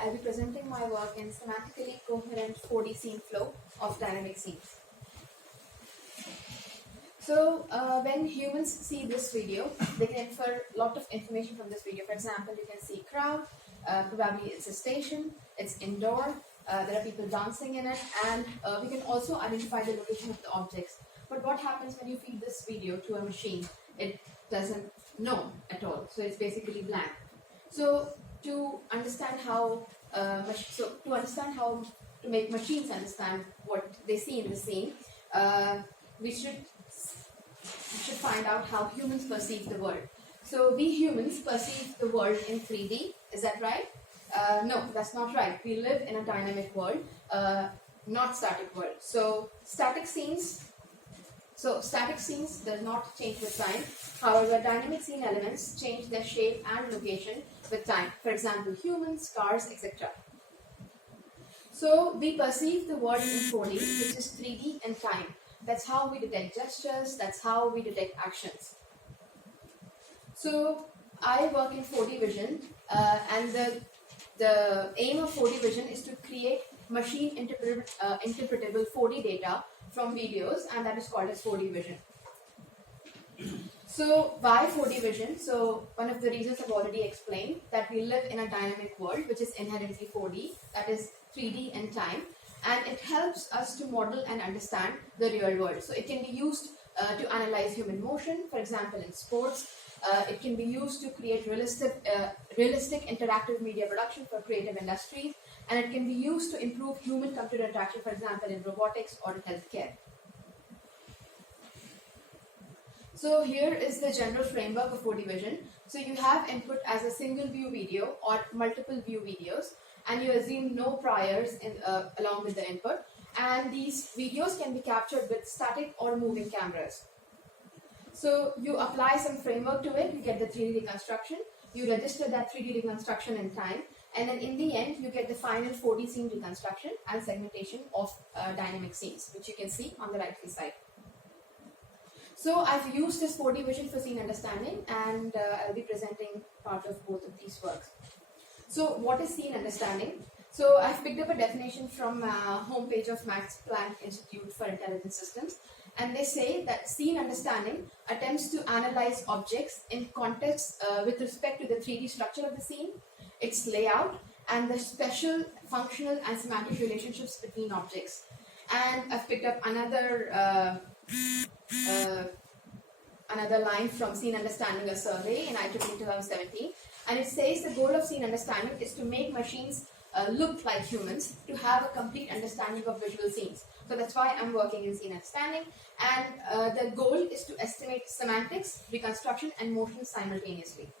I'll be presenting my work in Semantically Coherent 4D scene flow of dynamic scenes. So when humans see this video, they can infer a lot of information from this video. For example, you can see crowd, probably it's a station, it's indoor, there are people dancing in it, and we can also identify the location of the objects. But what happens when you feed this video to a machine? It doesn't know at all, so it's basically blank. So to understand how to make machines understand what they see in the scene, we should find out how humans perceive the world. So we humans perceive the world in 3D. Is that right? No, that's not right. We live in a dynamic world, not static world. So static scenes does not change with time. However, dynamic scene elements change their shape and location with time. For example, humans, cars, etc. So we perceive the world in 4D, which is 3D and time. That's how we detect gestures, that's how we detect actions. So I work in 4D vision, and the aim of 4D vision is to create machine interpretable 4D data from videos, and that is called as 4D vision. So why 4D vision? So one of the reasons I've already explained, that we live in a dynamic world which is inherently 4D, that is 3D and time, and it helps us to model and understand the real world. So it can be used to analyze human motion, for example in sports. It can be used to create realistic interactive media production for creative industries, and it can be used to improve human-computer interaction, for example in robotics or in healthcare. So here is the general framework of 4D vision. So you have input as a single view video or multiple view videos, and you assume no priors along with the input, and these videos can be captured with static or moving cameras. So you apply some framework to it, you get the 3D reconstruction, you register that 3D reconstruction in time, and then in the end you get the final 4D scene reconstruction and segmentation of dynamic scenes, which you can see on the right hand side. So I've used this 4D vision for scene understanding, and I'll be presenting part of both of these works. So what is scene understanding? So I've picked up a definition from homepage of Max Planck Institute for Intelligent Systems, and they say that scene understanding attempts to analyze objects in context with respect to the 3D structure of the scene, its layout, and the special functional and semantic relationships between objects. And I've picked up another line from Scene Understanding, a survey in IEEE 2017, and it says the goal of scene understanding is to make machines look like humans, to have a complete understanding of visual scenes. So that's why I'm working in scene understanding, and the goal is to estimate semantics, reconstruction, and motion simultaneously.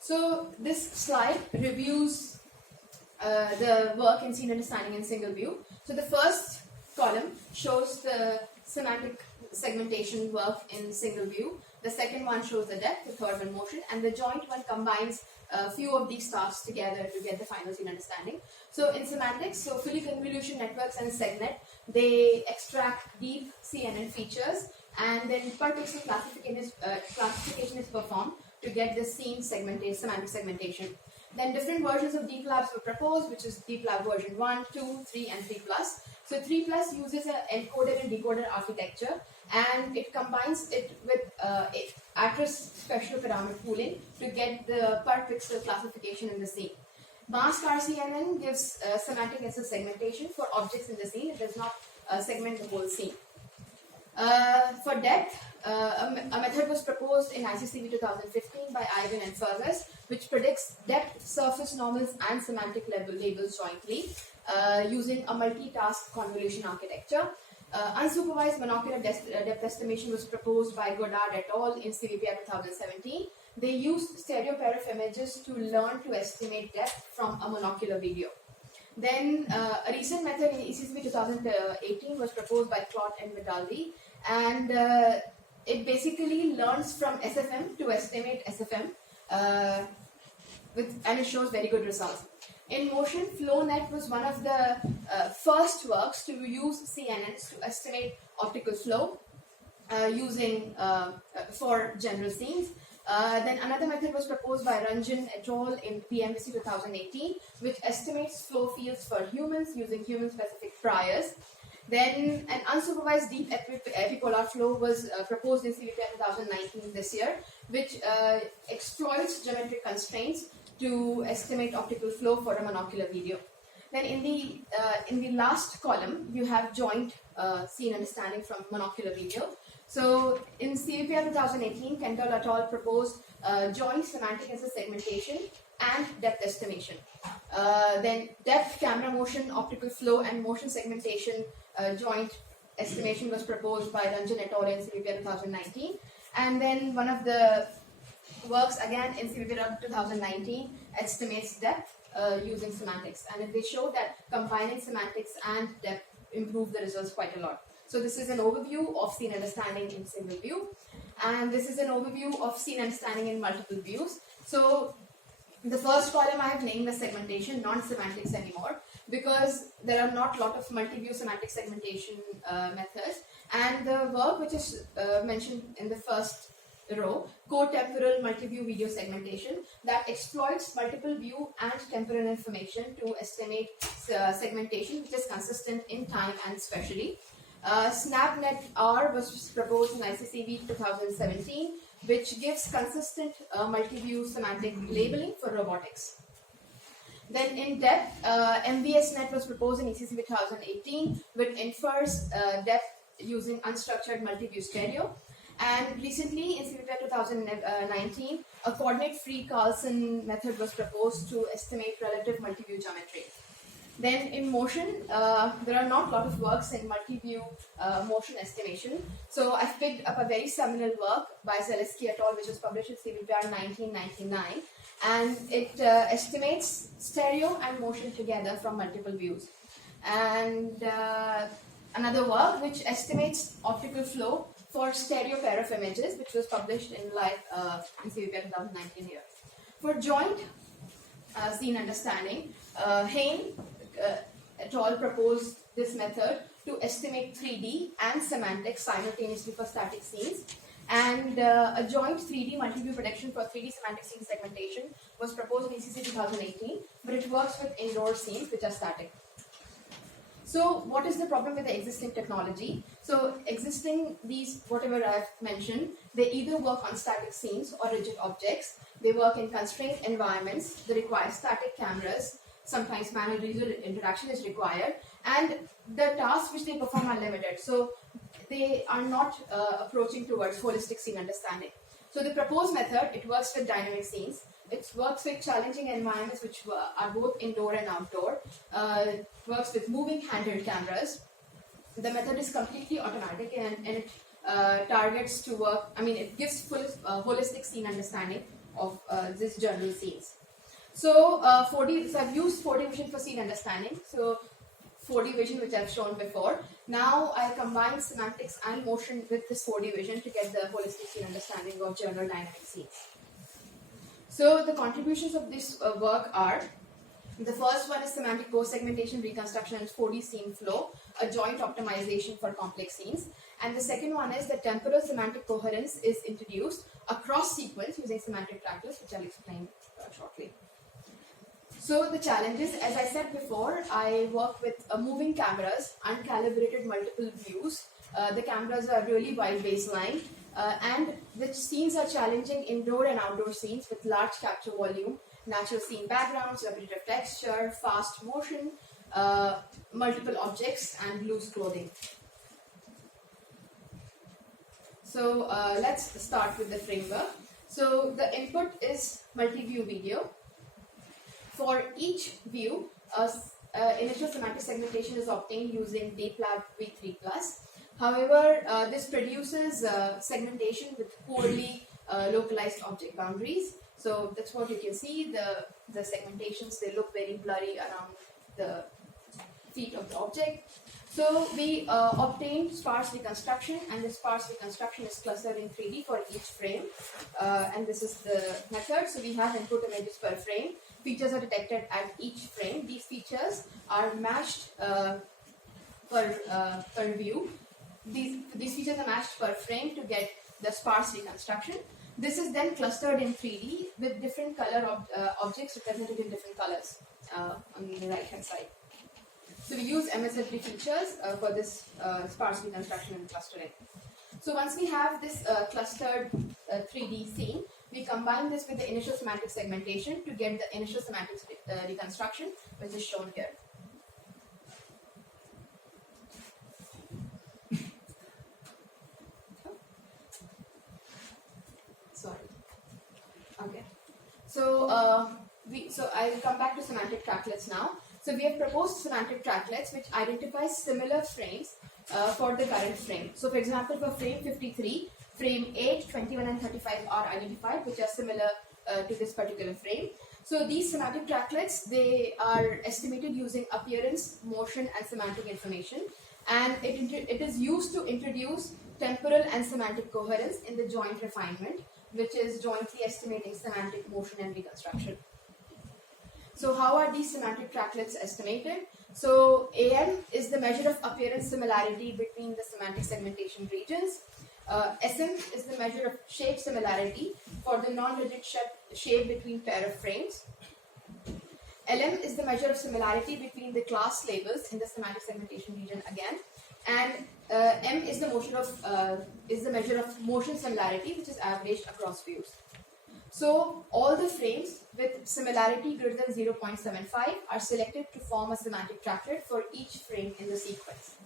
So this slide reviews the work in scene understanding in single view. So the first column shows the semantic segmentation work in single view. The second one shows the depth, the third one motion, and the joint one combines a few of these tasks together to get the final scene understanding. So in semantics, so fully convolution networks and SegNet, they extract deep CNN features, and then per pixel classification is performed to get the scene semantic segmentation. Then different versions of Deep Labs were proposed, which is Deep Lab version 1, 2, 3, and 3+. So 3+ uses an encoder and decoder architecture, and it combines it with address special parameter pooling to get the per pixel classification in the scene. Mask RCNN gives semantic access segmentation for objects in the scene. It does not segment the whole scene. For depth, a method was proposed in ICCV 2015 by Ivan and Fergus, which predicts depth, surface normals, and semantic labels jointly using a multitask convolution architecture. Unsupervised monocular depth estimation was proposed by Goddard et al. In CVPR 2017. They used stereo pair of images to learn to estimate depth from a monocular video. Then a recent method in ECCV 2018 was proposed by Claude and Vidaldi, and it basically learns from SFM to estimate SFM, and it shows very good results. In motion, FlowNet was one of the first works to use CNNs to estimate optical flow using for general scenes. Then another method was proposed by Ranjan et al. In Bmva 2018, which estimates flow fields for humans using human-specific priors. Then an unsupervised deep epipolar flow was proposed in CVPR 2019 this year, which exploits geometric constraints to estimate optical flow for a monocular video. Then in the last column, you have joint scene understanding from monocular video. So in CVPR 2018, Kendall et al. Proposed joint semantic as a segmentation and depth estimation. Then depth, camera motion, optical flow, and motion segmentation joint estimation was proposed by Ranjan et al. In CVPR 2019. And then one of the works again in CVPR 2019 estimates depth using semantics. And they showed that combining semantics and depth improved the results quite a lot. So this is an overview of scene understanding in single view, and this is an overview of scene understanding in multiple views. So the first column I have named as segmentation, non-semantics anymore, because there are not a lot of multi-view semantic segmentation methods, and the work which is mentioned in the first row, co-temporal multi-view video segmentation, that exploits multiple view and temporal information to estimate segmentation which is consistent in time and spatially. SnapNet R was proposed in ICCV 2017, which gives consistent multi-view semantic labeling for robotics. Then in depth, MVSNet was proposed in ECCV 2018, which infers depth using unstructured multi-view stereo. And recently in CVPR 2019, a coordinate-free Carlson method was proposed to estimate relative multi-view geometry. Then in motion, there are not a lot of works in multi-view motion estimation. So I've picked up a very seminal work by Zaleski et al., which was published in CVPR 1999. And it estimates stereo and motion together from multiple views. And another work which estimates optical flow for stereo pair of images, which was published in CVPR 2019 here. For joint scene understanding, Hain et al. Proposed this method to estimate 3D and semantics simultaneously for static scenes. And a joint 3D multi-view prediction for 3D semantic scene segmentation was proposed in ECC 2018, but it works with indoor scenes which are static. So what is the problem with the existing technology? So existing these, whatever I've mentioned, they either work on static scenes or rigid objects. They work in constrained environments. They require static cameras. Sometimes manual user interaction is required. And the tasks which they perform are limited. So they are not approaching towards holistic scene understanding. So the proposed method, it works with dynamic scenes. It works with challenging environments which are both indoor and outdoor. It works with moving handheld cameras. The method is completely automatic and it targets to work, it gives full holistic scene understanding of these general scenes. So I've used 4D vision for scene understanding. So 4D vision, which I've shown before. Now I combine semantics and motion with this 4D vision to get the holistic scene understanding of general dynamic scenes. So the contributions of this work are, the first one is semantic co-segmentation, reconstruction, and 4D scene flow, a joint optimization for complex scenes. And the second one is that temporal semantic coherence is introduced across sequence using semantic trackless, which I'll explain shortly. So the challenges, as I said before, I work with moving cameras, uncalibrated multiple views. The cameras are really wide baseline. And the scenes are challenging indoor and outdoor scenes with large capture volume, natural scene backgrounds, repetitive texture, fast motion, multiple objects, and loose clothing. So let's start with the framework. So the input is multi-view video. For each view, initial semantic segmentation is obtained using DeepLab v3+. However, this produces segmentation with poorly localized object boundaries. So that's what you can see. The segmentations, they look very blurry around the feet of the object. So we obtained sparse reconstruction, and the sparse reconstruction is clustered in 3D for each frame. And this is the method. So we have input images per frame. Features are detected at each frame. These features are matched per view. These features are matched per frame to get the sparse reconstruction. This is then clustered in 3D with different color objects represented in different colors on the right hand side. So we use MSFD features for this sparse reconstruction and clustering. So once we have this clustered 3D scene, we combine this with the initial semantic segmentation to get the initial semantic reconstruction, which is shown here. Sorry. Okay. So I'll come back to semantic tracklets now. So we have proposed semantic tracklets which identify similar frames for the current frame. So for example, for frame 53, frame 8, 21 and 35 are identified, which are similar to this particular frame. So these semantic tracklets, they are estimated using appearance, motion and semantic information, and it is used to introduce temporal and semantic coherence in the joint refinement, which is jointly estimating semantic motion and reconstruction. So how are these semantic tracklets estimated? So AM is the measure of appearance similarity between the semantic segmentation regions. SM is the measure of shape similarity for the non-rigid shape between pair of frames. LM is the measure of similarity between the class labels in the semantic segmentation region again. And M is the measure of motion similarity, which is averaged across views. So all the frames with similarity greater than 0.75 are selected to form a semantic tracklet for each frame in the sequence.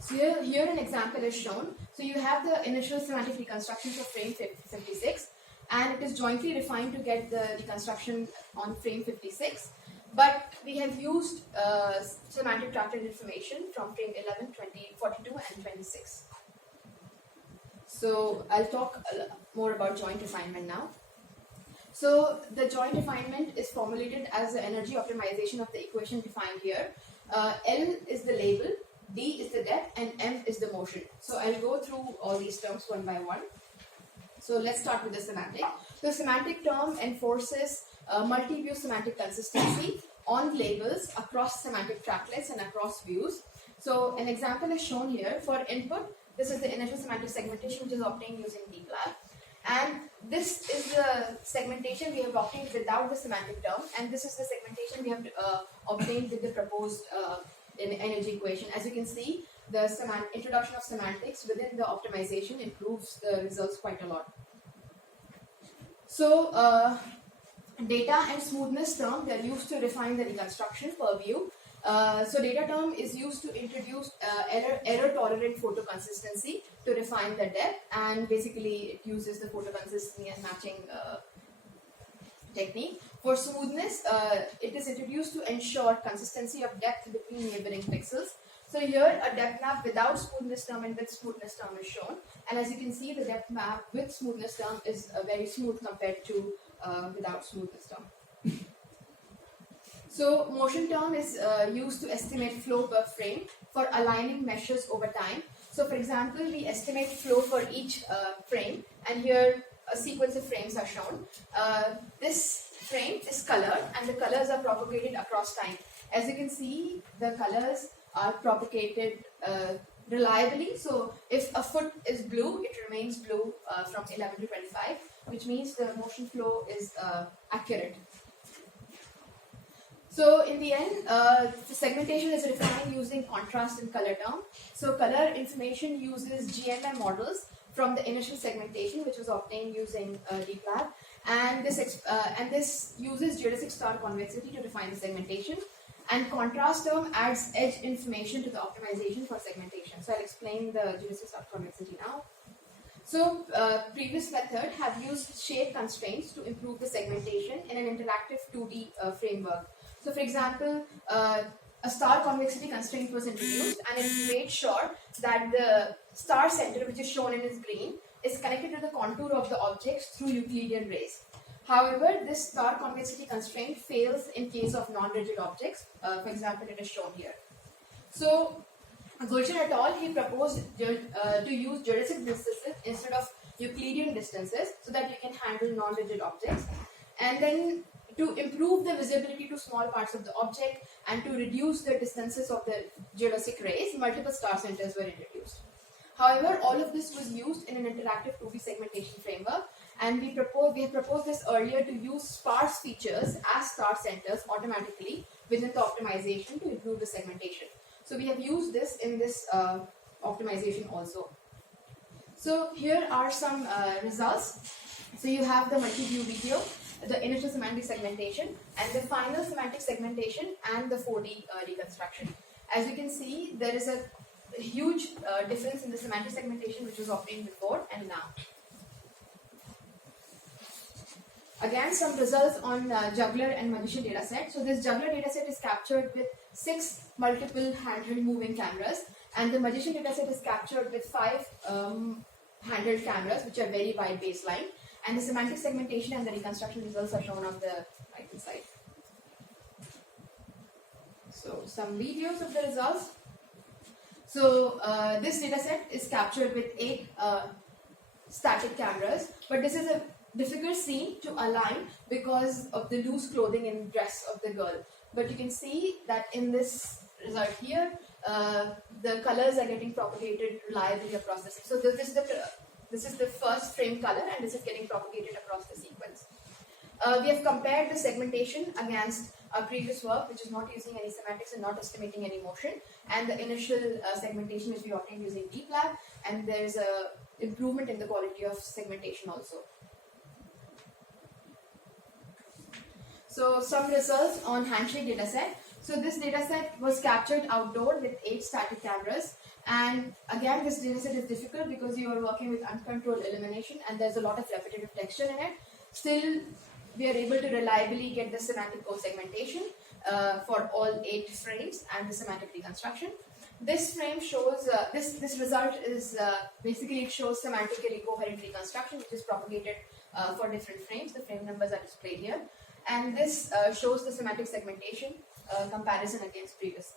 So here an example is shown. So you have the initial semantic reconstruction for frame 56, and it is jointly refined to get the reconstruction on frame 56. But we have used semantic tracklet information from frame 11, 20, 42 and 26. So I'll talk more about joint refinement now. So the joint refinement is formulated as the energy optimization of the equation defined here. L is the label, D is the depth, and M is the motion. So I'll go through all these terms one by one. So let's start with the semantic. The semantic term enforces multi-view semantic consistency on labels across semantic tracklets and across views. So an example is shown here. For input, this is the initial semantic segmentation which is obtained using DeepLab. And this is the segmentation we have obtained without the semantic term, and this is the segmentation we have obtained with the proposed energy equation. As you can see, the introduction of semantics within the optimization improves the results quite a lot. So data and smoothness term, they are used to refine the reconstruction per view. So data term is used to introduce error tolerant photo consistency to refine the depth, and basically it uses the photo consistency and matching technique. For smoothness, it is introduced to ensure consistency of depth between neighboring pixels. So here a depth map without smoothness term and with smoothness term is shown, and as you can see, the depth map with smoothness term is very smooth compared to without smoothness term. So motion term is used to estimate flow per frame for aligning meshes over time. So for example, we estimate flow for each frame, and here a sequence of frames are shown. This frame is colored and the colors are propagated across time. As you can see, the colors are propagated reliably. So if a foot is blue, it remains blue from 11 to 25, which means the motion flow is accurate. So in the end, the segmentation is refined using contrast and color term. So color information uses GMM models from the initial segmentation, which was obtained using DeepLab, and this uses geodesic star convexity to define the segmentation. And contrast term adds edge information to the optimization for segmentation. So I'll explain the geodesic star convexity now. So previous method have used shape constraints to improve the segmentation in an interactive 2D framework. So for example, a star convexity constraint was introduced, and it made sure that the star center, which is shown in its green, is connected to the contour of the objects through Euclidean rays. However, this star convexity constraint fails in case of non-rigid objects. For example, it is shown here. So Gulshan et al. He proposed to use geodesic distances instead of Euclidean distances so that you can handle non-rigid objects. And then to improve the visibility to small parts of the object and to reduce the distances of the geodesic rays, multiple star centers were introduced. However, all of this was used in an interactive 2D segmentation framework, and we have proposed this earlier to use sparse features as star centers automatically within the optimization to improve the segmentation. So we have used this in this optimization also. So here are some results. So you have the multi-view video, the initial semantic segmentation, and the final semantic segmentation and the 4D reconstruction. As you can see, there is a huge difference in the semantic segmentation which was obtained before and now. Again, some results on Juggler and Magician dataset. So this Juggler dataset is captured with 6 multiple handheld moving cameras, and the Magician dataset is captured with 5 handheld cameras which are very wide baseline. And the semantic segmentation and the reconstruction results are shown on the right hand side. So some videos of the results. So this dataset is captured with 8 static cameras, but this is a difficult scene to align because of the loose clothing and dress of the girl. But you can see that in this result here, the colors are getting propagated reliably across the scene. So this is the first frame color, and this is getting propagated across the sequence. We have compared the segmentation against our previous work, which is not using any semantics and not estimating any motion, and the initial segmentation which we obtained using deep lab, and there is a improvement in the quality of segmentation also. So some results on Handshake dataset. So this dataset was captured outdoor with 8 static cameras, and again this dataset is difficult because you are working with uncontrolled elimination and there's a lot of repetitive texture in it. Still, we are able to reliably get the semantic co-segmentation for all 8 frames and the semantic reconstruction. This frame shows, this result is basically it shows semantically coherent reconstruction, which is propagated for different frames. The frame numbers are displayed here. And this shows the semantic segmentation comparison against previous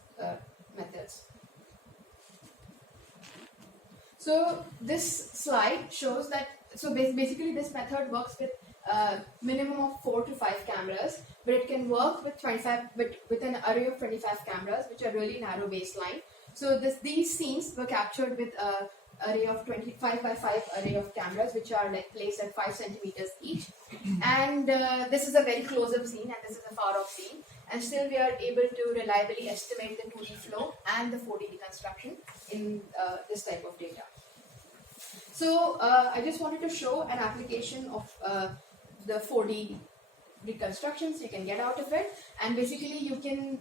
methods. So this slide shows that, so basically this method works with minimum of 4 to 5 cameras, but it can work with with an array of 25 cameras, which are really narrow baseline. So these scenes were captured with an array of 25 by 5 array of cameras, which are like placed at 5 centimeters each. And this is a very close-up scene, and this is a far-off scene. And still we are able to reliably estimate the 2D flow and the 4D reconstruction in this type of data. So I just wanted to show an application of the 4D reconstructions you can get out of it, and basically you can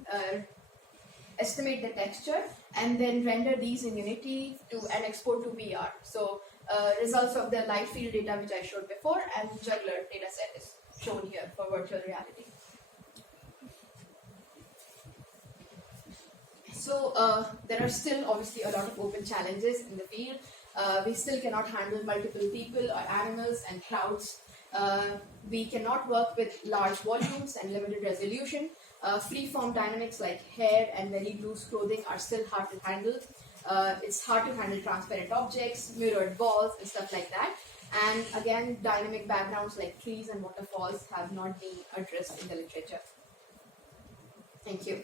estimate the texture and then render these in Unity and export to VR. So results of the light field data which I showed before, and Juggler dataset is shown here for virtual reality. So there are still obviously a lot of open challenges in the field. We still cannot handle multiple people or animals and crowds. We cannot work with large volumes and limited resolution. Free-form dynamics like hair and very loose clothing are still hard to handle. It's hard to handle transparent objects, mirrored balls, and stuff like that. And again, dynamic backgrounds like trees and waterfalls have not been addressed in the literature. Thank you.